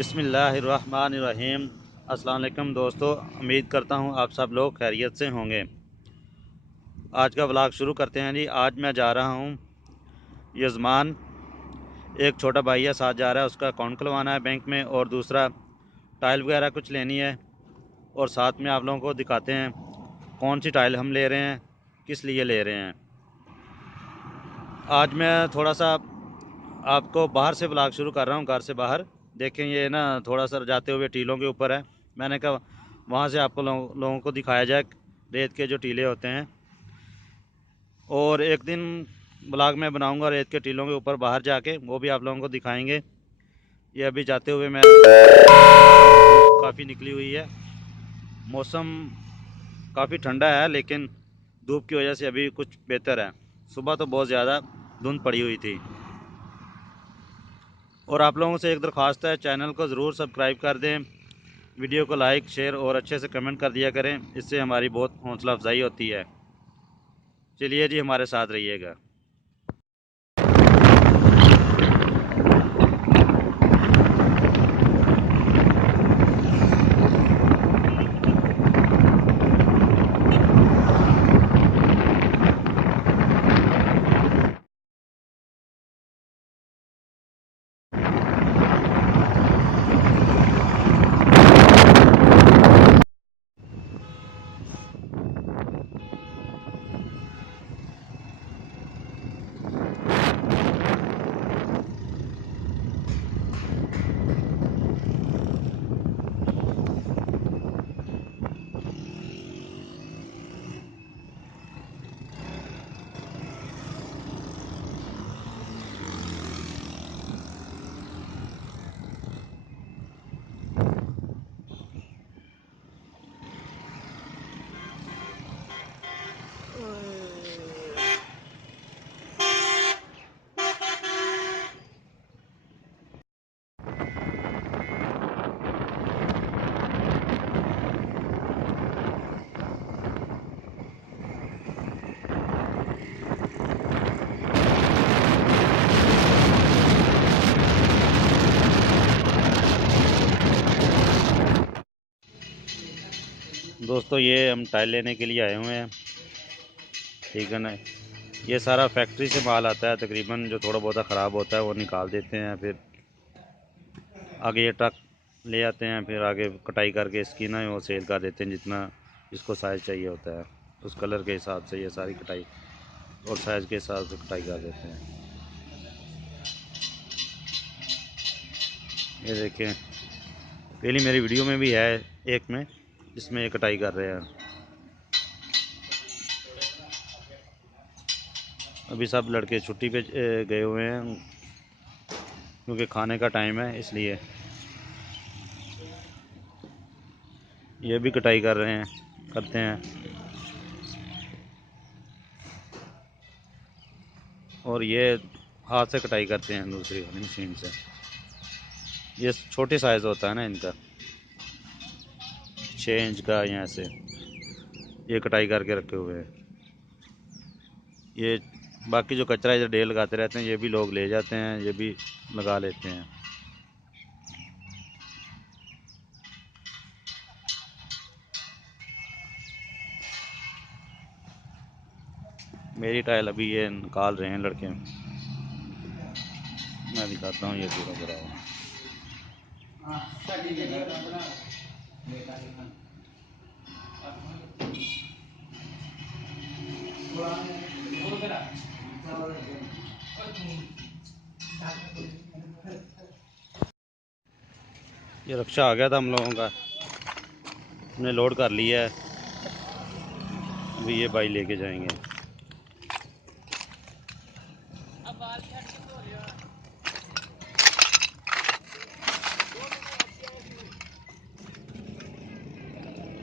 बिस्मिल्लाहिर्रहमानिर्रहीम। अस्सलाम वालेकुम दोस्तों, उम्मीद करता हूँ आप सब लोग खैरियत से होंगे। आज का व्लॉग शुरू करते हैं जी। आज मैं जा रहा हूँ यजमान, एक छोटा भाई है साथ जा रहा है, उसका अकाउंट खुलवाना है बैंक में, और दूसरा टाइल वगैरह कुछ लेनी है। और साथ में आप लोगों को दिखाते हैं कौन सी टाइल हम ले रहे हैं, किस लिए ले रहे हैं। आज मैं थोड़ा सा आपको बाहर से व्लॉग शुरू कर रहा हूँ, घर से बाहर। देखें ये ना थोड़ा सा जाते हुए टीलों के ऊपर है। मैंने कहा वहाँ से आपको लोगों को दिखाया जाए रेत के जो टीले होते हैं। और एक दिन ब्लॉग में बनाऊंगा रेत के टीलों के ऊपर बाहर जाके, वो भी आप लोगों को दिखाएंगे। ये अभी जाते हुए मैं काफ़ी निकली हुई है, मौसम काफ़ी ठंडा है, लेकिन धूप की वजह से अभी कुछ बेहतर है। सुबह तो बहुत ज़्यादा धुंध पड़ी हुई थी। और आप लोगों से एक दरख्वास्त है, चैनल को ज़रूर सब्सक्राइब कर दें, वीडियो को लाइक शेयर और अच्छे से कमेंट कर दिया करें, इससे हमारी बहुत हौसला अफजाई होती है। चलिए जी, हमारे साथ रहिएगा। दोस्तों ये हम टाइल लेने के लिए आए हुए हैं, ठीक है ना। ये सारा फैक्ट्री से माल आता है, तकरीबन जो थोड़ा बहुत ख़राब होता है वो निकाल देते हैं, फिर आगे ये ट्रक ले आते हैं, फिर आगे कटाई करके इसकी ना वो सेल कर देते हैं, जितना इसको साइज़ चाहिए होता है उस कलर के हिसाब से ये सारी कटाई और साइज़ के हिसाब से कटाई कर देते हैं। ये देखें, पहली मेरी वीडियो में भी है एक में, जिसमें ये कटाई कर रहे हैं। अभी सब लड़के छुट्टी पे गए हुए हैं, क्योंकि खाने का टाइम है, इसलिए ये भी कटाई कर रहे हैं, करते हैं। और ये हाथ से कटाई करते हैं दूसरी वाली मशीन से। ये छोटे साइज़ होता है ना इनका, 6 इंच का, यहाँ से ये कटाई करके रखे हुए हैं। ये बाकी जो कचरा इधर ढेर लगाते रहते हैं, ये भी लोग ले जाते हैं, ये भी लगा लेते हैं। मेरी टाइल अभी ये निकाल रहे हैं लड़के, मैं दिखाता हूँ ये पूरा भरा हुआ। ये रक्षा आ गया था हम लोगों का, हमने लोड कर लिया है, अभी ये भाई लेके जाएंगे।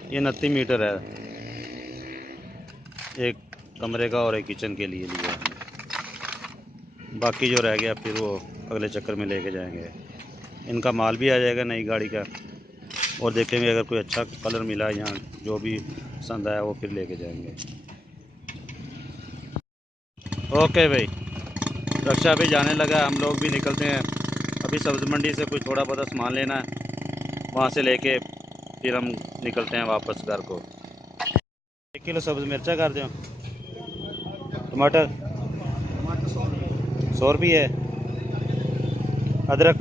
ये 29 मीटर है, एक कमरे का और एक किचन के लिए लिया है। बाकी जो रह गया फिर वो अगले चक्कर में लेके जाएंगे। इनका माल भी आ जाएगा नई गाड़ी का, और देखेंगे अगर कोई अच्छा कलर मिला यहाँ जो भी पसंद आया वो फिर लेके जाएंगे। ओके भाई, रक्षा भी जाने लगा, हम लोग भी निकलते हैं। अभी सब्ज़ मंडी से कुछ थोड़ा बहुत सामान लेना है, वहाँ से लेके फिर हम निकलते हैं वापस घर को। 1 किलो सब्ज़ मिर्चा कर दो। टमाटर 100 रुपये है। अदरक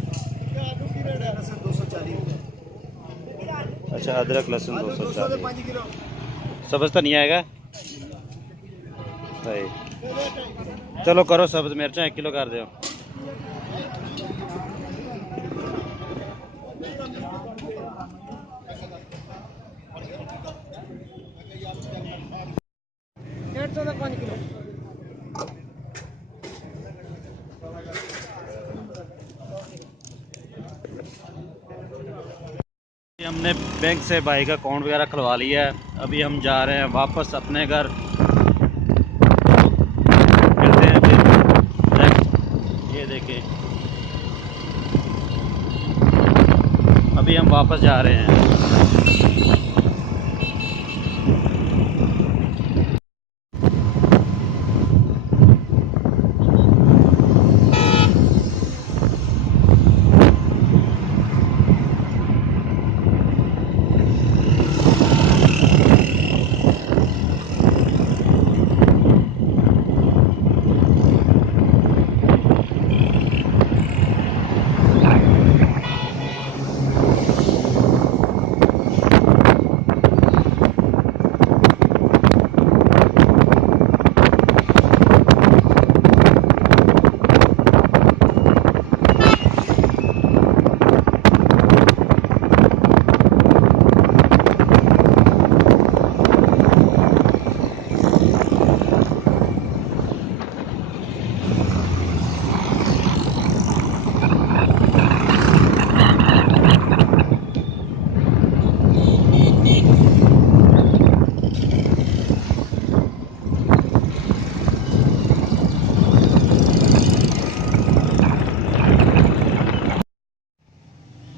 अच्छा, अदरक लहसुन 240। सब्ज़ तो नहीं आएगा सही। चलो करो सब्ज़ मिर्चा 1 किलो कर दो। हमने बैंक से भाई का अकाउंट वगैरह खुलवा लिया है। अभी हम जा रहे हैं वापस अपने घर। मिलते हैं फिर नेक्स्ट। ये देखिए अभी हम वापस जा रहे हैं।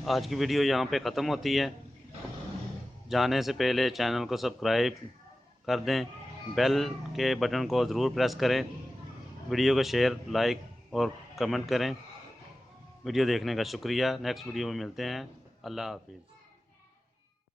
आज की वीडियो यहाँ पे ख़त्म होती है। जाने से पहले चैनल को सब्सक्राइब कर दें, बेल के बटन को ज़रूर प्रेस करें, वीडियो को शेयर लाइक और कमेंट करें। वीडियो देखने का शुक्रिया। नेक्स्ट वीडियो में मिलते हैं। अल्लाह हाफिज़।